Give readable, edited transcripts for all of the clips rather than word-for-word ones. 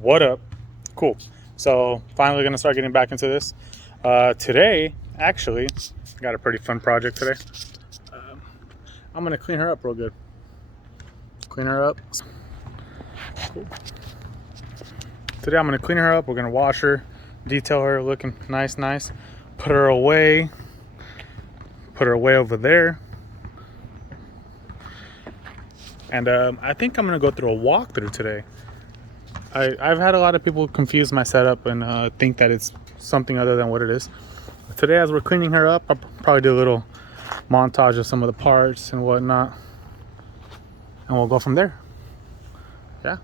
What up? Cool. So finally gonna start getting back into this. Today, actually, got a pretty fun project today. I'm gonna clean her up real good. Clean her up. Cool. Today I'm gonna clean her up. We're gonna wash her, detail her, looking nice. Put her away. Put her away over there. And I think I'm gonna go through a walkthrough today. I've had a lot of people confuse my setup and think that it's something other than what it is. Today, as we're cleaning her up, I'll probably do a little montage of some of the parts and whatnot, and we'll go from there. Yeah.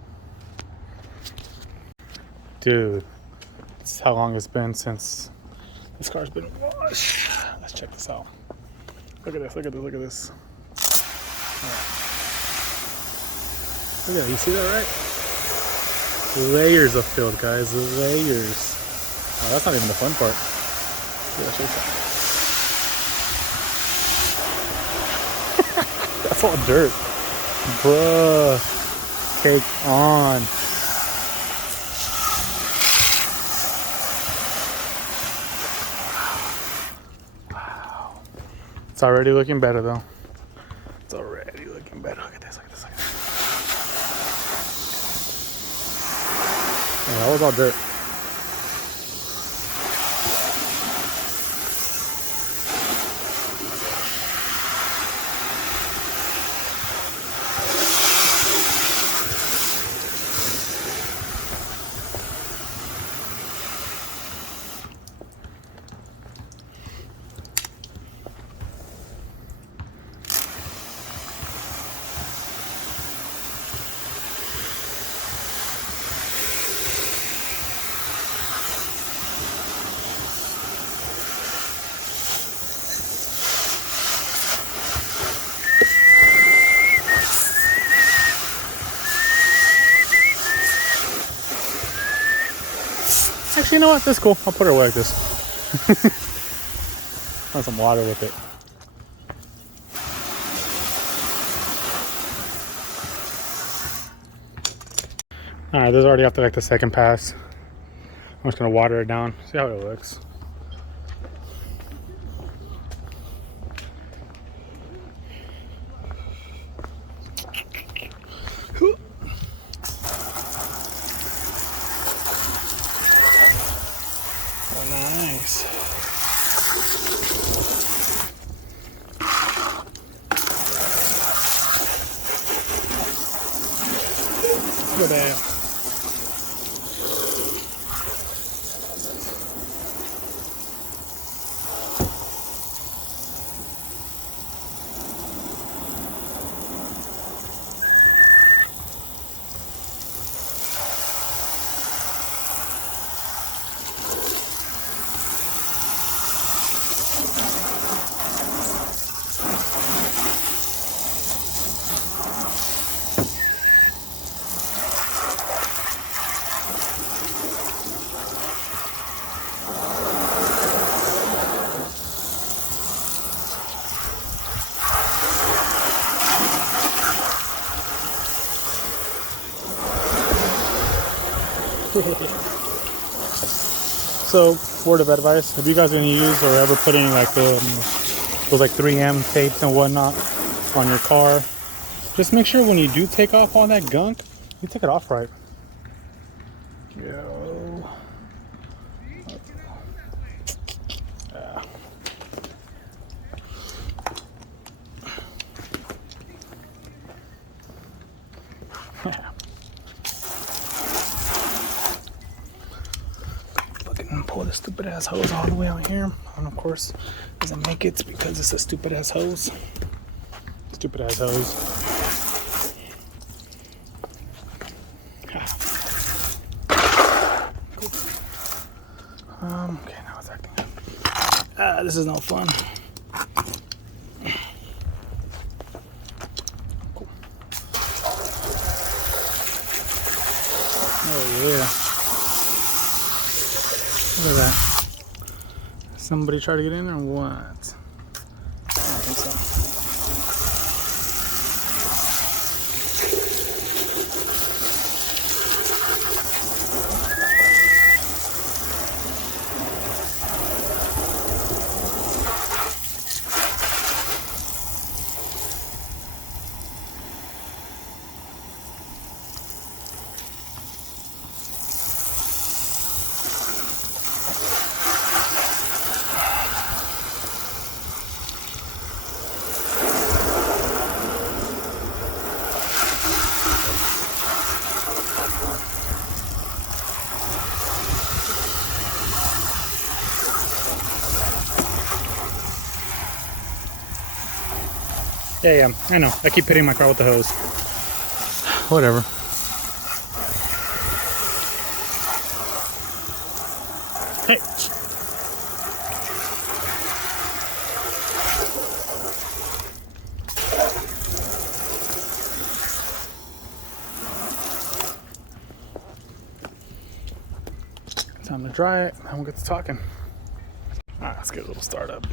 Dude, this is how long it's been since this car's been washed. Let's check this out. Look at this. Look at this. All right. Look at that. You see that, right? Layers of field, guys. Layers. Oh, that's not even the fun part. That's all dirt. Bruh. Cake on. Wow. It's already looking better, though. It's already looking better. Look at this. Yeah, that was all dirt. Actually, you know what? That's cool. I'll put her away like this. Want some water with it. Alright, this is already after like the second pass. I'm just gonna water it down. See how it looks. Nice. Look at that. So, word of advice: if you guys are gonna use or ever putting like those like 3M tapes and whatnot on your car, just make sure when you do take off all that gunk, you take it off right. Yo. Yeah. Pull the stupid ass hose all the way out here, and of course doesn't make it because it's a stupid ass hose. Stupid ass hose. Cool. Okay, now it's acting up. This is no fun. Cool. Oh yeah. Look at that. Somebody try to get in or what? I don't think so. Yeah, I know. I keep hitting my car with the hose. Whatever. Hey. Time to dry it, and we'll get to talking. Alright, let's get a little start up.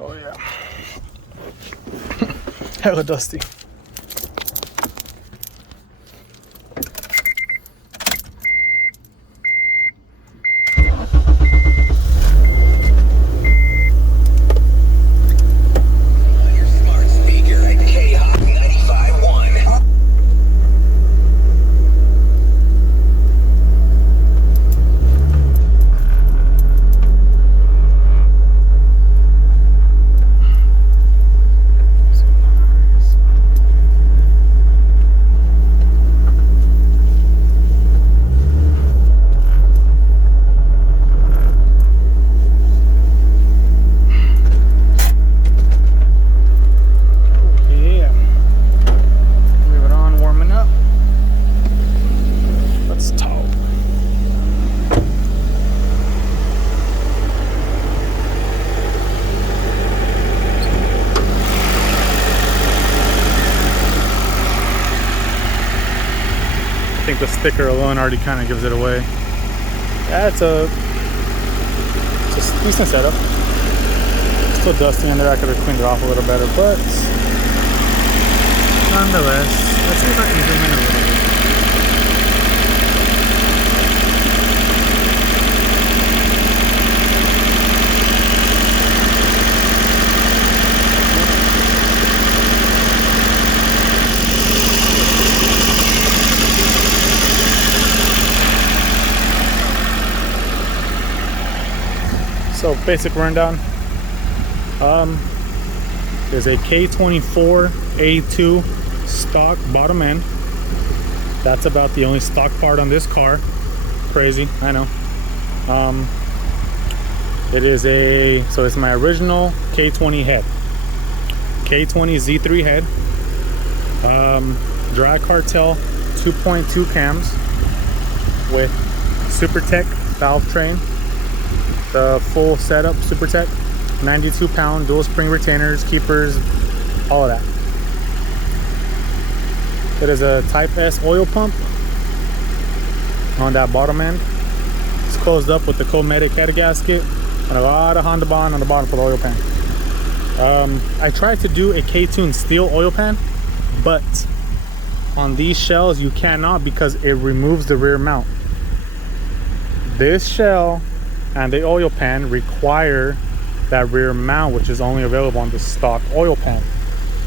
Oh yeah. Hella dusty. I think the sticker alone already kind of gives it away. Yeah, it's a decent setup. Still dusty in there. I could have cleaned it off a little better, but nonetheless, let's see if I can zoom in a little bit. So basic rundown. There's a K24 A2 stock bottom end. That's about the only stock part on this car. Crazy, I know. So it's my original K20 head. K20 Z3 head. Drag Cartel 2.2 cams with SuperTech valve train. The full setup, SuperTech, 92 pound dual spring retainers, keepers, all of that. It is a Type S oil pump on that bottom end. It's closed up with the Cometic head gasket and a lot of Honda Bond on the bottom for the oil pan. I tried to do a K-Tune steel oil pan, but on these shells you cannot because it removes the rear mount. This shell and the oil pan require that rear mount, which is only available on the stock oil pan,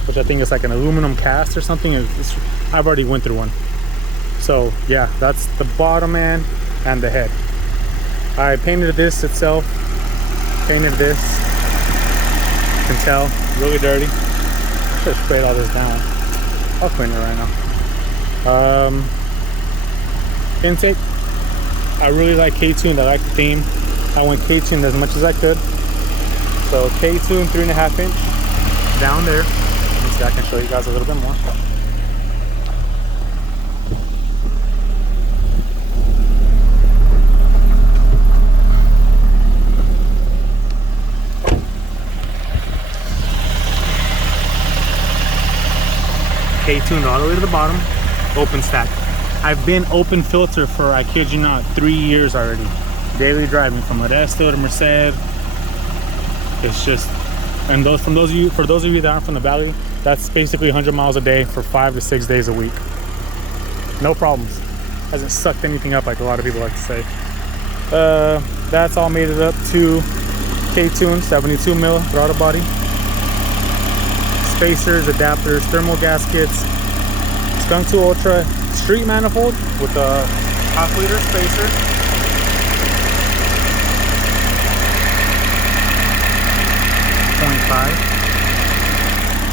which I think is like an aluminum cast or something. I've already went through one. So yeah, that's the bottom end and the head. I painted this itself, painted this. You can tell, really dirty. Should have sprayed all this down. I'll clean it right now. Intake, I really like K-Tune. I like the theme. I went K-Tune as much as I could. So K-Tune 3.5 inch down there. So I can show you guys a little bit more. K-Tune all the way to the bottom, open stack. I've been open filter for, I kid you not, 3 years already. Daily driving from Modesto to Merced. It's just, and for those of you that aren't from the valley, that's basically 100 miles a day for 5 to 6 days a week. No problems. Hasn't sucked anything up like a lot of people like to say. That's all made it up to K-Tune 72 mil throttle body. Spacers, adapters, thermal gaskets, Skunk 2 Ultra street manifold with a half liter spacer.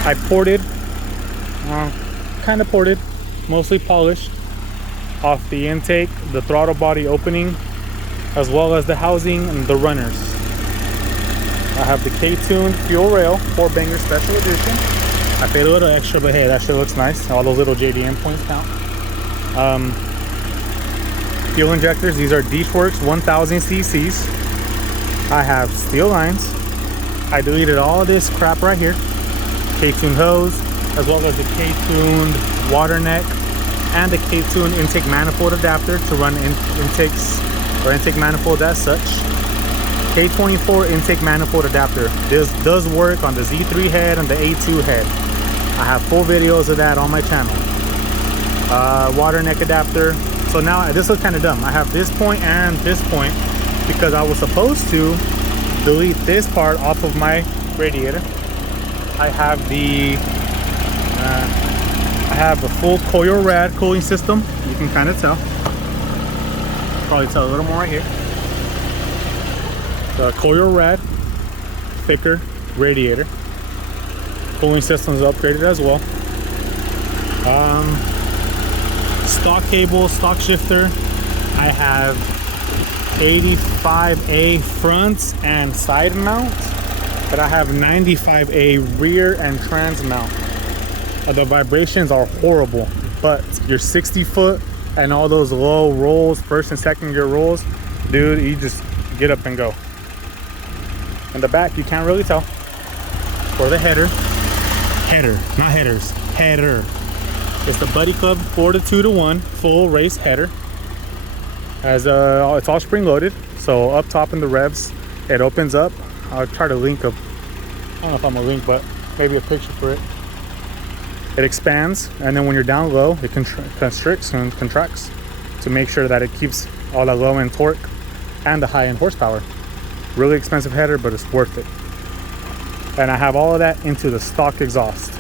I ported, kind of ported, mostly polished off the intake, the throttle body opening, as well as the housing and the runners. I have the K-tuned fuel rail 4-banger special edition. I paid a little extra, but hey, that shit looks nice. All those little JDM points count. Fuel injectors, these are Deechworks 1000 cc's. I have steel lines. I deleted all this crap right here. K-tuned hose, as well as the K-tuned water neck and the K-tuned intake manifold adapter to run intakes or intake manifold as such. K24 intake manifold adapter. This does work on the Z3 head and the A2 head. I have full videos of that on my channel. Water neck adapter. So now this looks kind of dumb. I have this point and this point because I was supposed to delete this part off of my radiator. I have a full coil rad cooling system. You can kind of tell. Probably tell a little more right here. The coil rad, thicker radiator. Cooling system is upgraded as well. Stock cable, stock shifter. I have 85A fronts and side mount, but I have 95A rear and trans mount. The vibrations are horrible, but your 60 foot and all those low rolls, first and second gear rolls, dude, you just get up and go. In the back, you can't really tell. For the header, not headers, header. It's the Buddy Club 4-2-1 full race header. As it's all spring loaded, so up top in the revs, it opens up. I'll try to link up. I don't know if I'm gonna link, but maybe a picture for it. It expands, and then when you're down low, it constricts and contracts to make sure that it keeps all that low end torque and the high end horsepower. Really expensive header, but it's worth it. And I have all of that into the stock exhaust.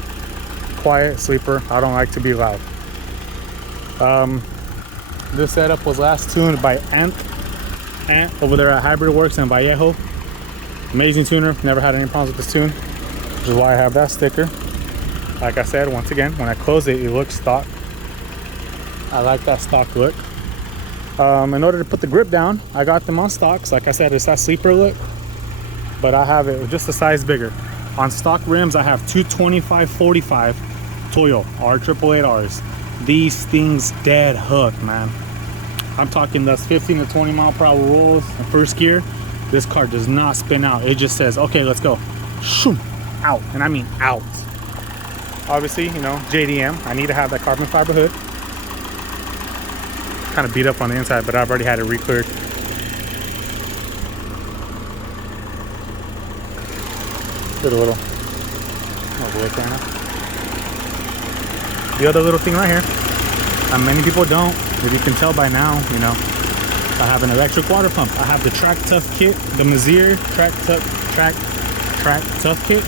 Quiet, sleeper. I don't like to be loud. This setup was last tuned by Ant over there at Hybrid Works in Vallejo. Amazing tuner. Never had any problems with this tune, which is why I have that sticker. Like I said, once again, when I close it, it looks stock. I like that stock look. In order to put the grip down, I got them on stocks. Like I said, it's that sleeper look, but I have it just a size bigger. On stock rims, I have 225/45 Toyo R888Rs. These things dead hook, man. I'm talking those 15 to 20 mile per hour rolls in first gear. This car does not spin out. It just says, okay, let's go. Shoom, out, and I mean out. Obviously, you know, JDM, I need to have that carbon fiber hood. Kind of beat up on the inside, but I've already had it re-cleared. Did a little blip right now. The other little thing right here, many people don't, if you can tell by now, you know, I have an electric water pump. I have the Track Tough kit, the Mazir Track Tough kit.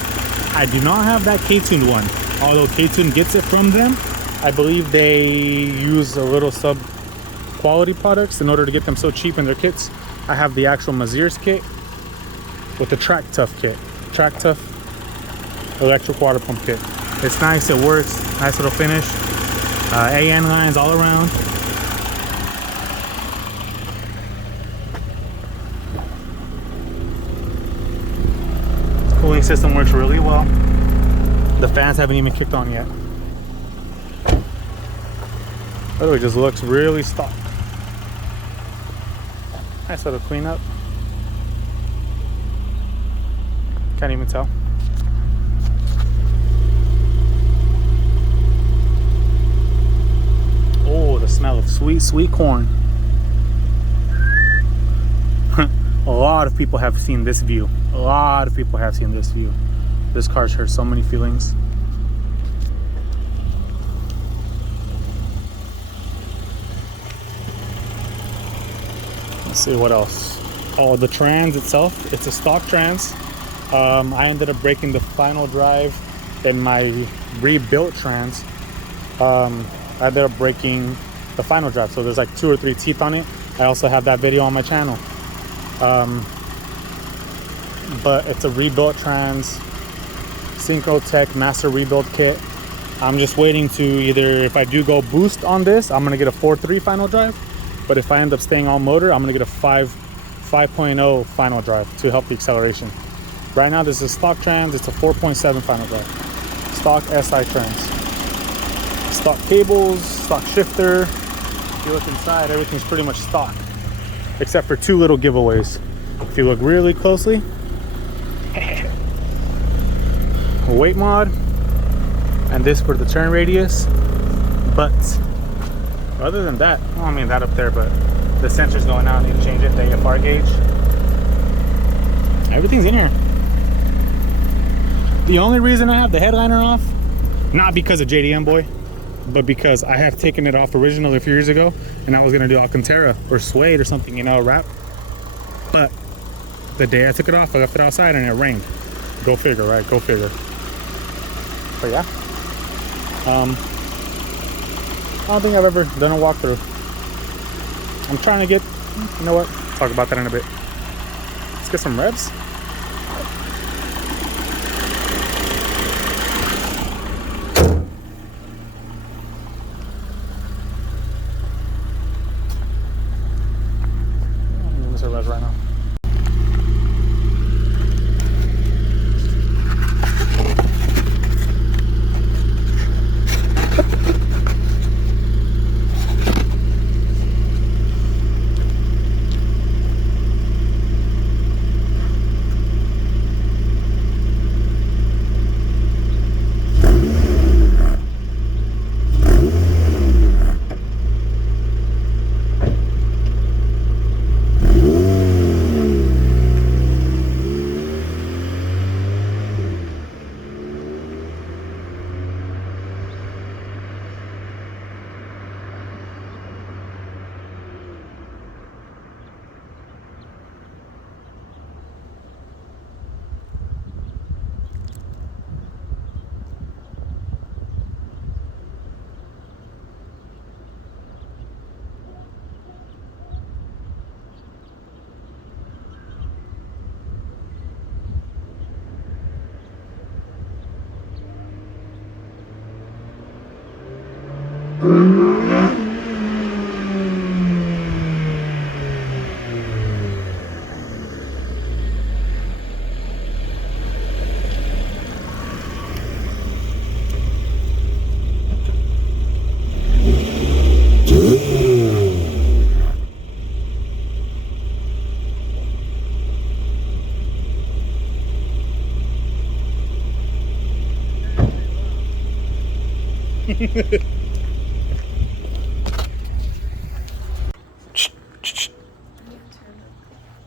I do not have that K-tuned one, although K-tune gets it from them. I believe they use a little sub quality products in order to get them so cheap in their kits. I have the actual Mazir's kit with the Track Tough kit. Track Tough electric water pump kit. It's nice, it works, nice little finish. AN lines all around. Cooling system works really well. The fans haven't even kicked on yet. Literally just looks really stock. Nice little cleanup. Can't even tell. Oh, the smell of sweet, sweet corn. A lot of people have seen this view. A lot of people have seen this view. This car's hurt so many feelings. Let's see what else. Oh, the trans itself, it's a stock trans. I ended up breaking the final drive in my rebuilt trans. I ended up breaking the final drive, so there's like 2 or 3 teeth on it. I also have that video on my channel. But it's a rebuilt trans, Synchrotech master rebuild kit. I'm just waiting to either, if I do go boost on this, I'm gonna get a 4.3 final drive. But if I end up staying all motor, I'm gonna get a 5.0 final drive to help the acceleration. Right now this is stock trans. It's a 4.7 final drive. Stock SI trans. Stock cables, stock shifter. If you look inside, everything's pretty much stock, except for two little giveaways. If you look really closely, a weight mod, and this for the turn radius. But other than that, well, I mean that up there, but the sensor's going out. I need to change it. The AFR gauge. Everything's in here. The only reason I have the headliner off, not because of JDM boy, but because I have taken it off originally a few years ago, and I was gonna do Alcantara or suede or something, you know, wrap. But the day I took it off, I left it outside and it rained. Go figure, right? Go figure. But yeah, I don't think I've ever done a walkthrough. I'm trying to get, you know what? Talk about that in a bit. Let's get some revs. Right now.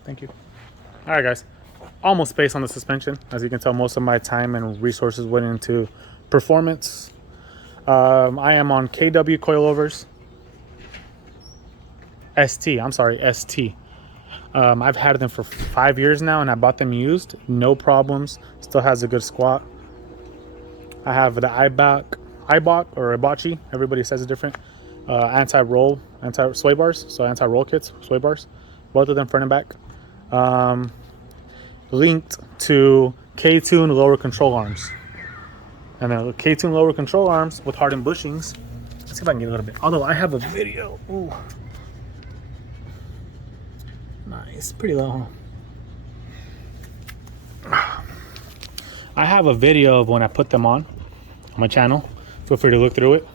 Thank you. All right, guys. Almost space on the suspension. As you can tell, most of my time and resources went into performance. I am on KW coilovers. ST. I've had them for 5 years now, and I bought them used. No problems. Still has a good squat. I have the Ibach or Ibachi. Everybody says it different. Anti-roll, anti-sway bars. So anti-roll kits, sway bars. Both of them front and back. Linked to K-Tune lower control arms. And then K-Tune lower control arms with hardened bushings. Let's see if I can get a little bit. Although I have a video. Ooh. Nice, pretty low, huh? I have a video of when I put them on my channel. Feel free to look through it.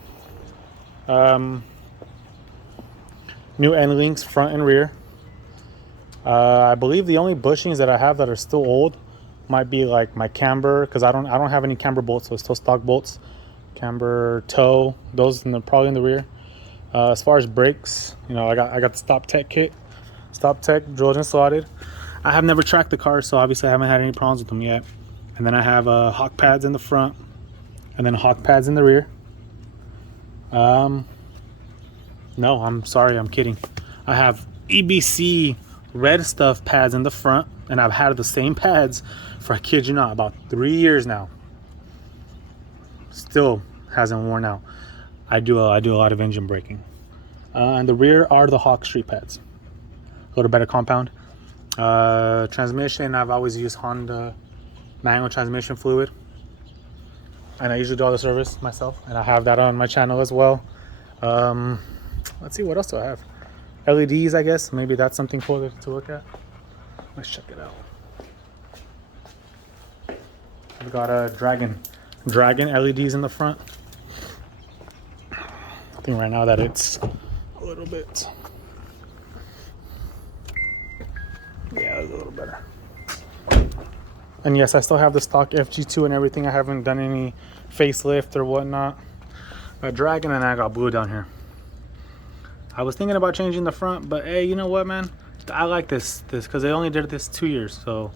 New end links, front and rear. I believe the only bushings that I have that are still old might be like my camber, because I don't have any camber bolts, so it's still stock bolts. Camber toe, those probably in the rear. As far as brakes, you know, I got the Stop Tech kit. Stop Tech drilled and slotted. I have never tracked the car, so obviously I haven't had any problems with them yet. And then I have hawk pads in the front, and then hawk pads in the rear. No, I'm sorry, I'm kidding. I have EBC red stuff pads in the front, and I've had the same pads for, I kid you not, about 3 years now. Still hasn't worn out. I do a lot of engine braking. And the rear are the Hawk Street pads. A little better compound. Transmission, I've always used Honda manual transmission fluid, and I usually do all the service myself, and I have that on my channel as well. Let's see, what else do I have? LEDs, I guess. Maybe that's something cool to look at. Let's check it out. We've got a Dragon LEDs in the front. I think right now that it's a little bit, yeah, it's a little better. And yes, I still have the stock FG2 and everything. I haven't done any facelift or whatnot. A Dragon, and I got blue down here. I was thinking about changing the front, but hey, you know what, man? I like this because they only did this 2 years, so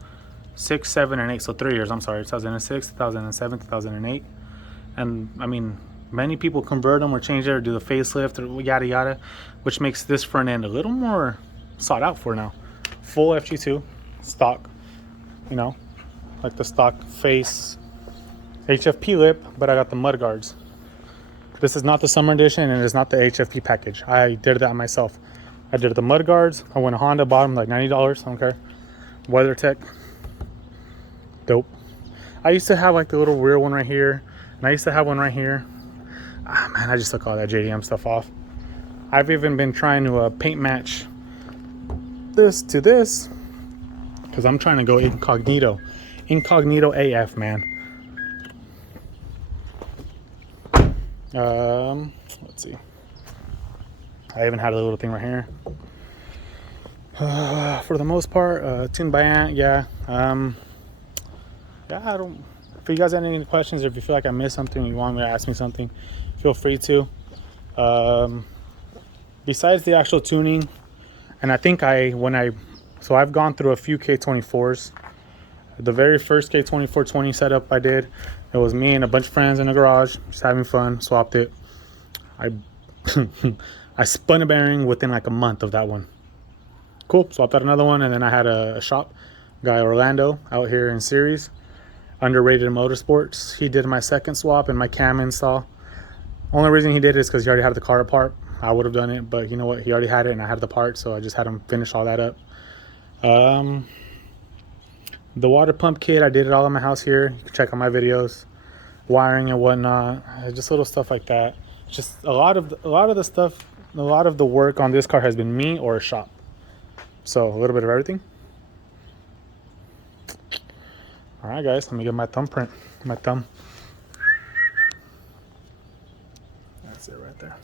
6, 7, and 8. So 3 years. I'm sorry, 2006, 2007, 2008. And I mean, many people convert them or change it or do the facelift or yada yada, which makes this front end a little more sought out for now. Full FG2 stock, you know, like the stock face HFP lip, but I got the mud guards. This is not the summer edition, and it's not the HFP package. I did that myself. I did the mud guards. I went to Honda, bought them like $90. I don't care. WeatherTech, dope. I used to have like the little rear one right here, and I used to have one right here. Ah, man, I just took all that JDM stuff off. I've even been trying to paint match this to this because I'm trying to go incognito AF, man. Let's see. I even had a little thing right here. For the most part, tuned by Ant, yeah. Yeah, I don't. If you guys have any questions, or if you feel like I missed something, you want me to ask me something, feel free to. Besides the actual tuning, and I think so I've gone through a few K24s. The very first K2420 setup I did, it was me and a bunch of friends in the garage, just having fun, swapped it. I spun a bearing within like a month of that one. Cool, swapped out another one, and then I had a shop guy, Orlando, out here in Ceres, Underrated Motorsports. He did my second swap and my cam install. Only reason he did it is because he already had the car apart. I would have done it, but you know what? He already had it, and I had the part, so I just had him finish all that up. The water pump kit, I did it all in my house here. You can check out my videos, wiring and whatnot, just little stuff like that. Just a lot of the stuff, a lot of the work on this car has been me or a shop. So a little bit of everything. All right, guys, let me get my thumbprint. My thumb. That's it right there.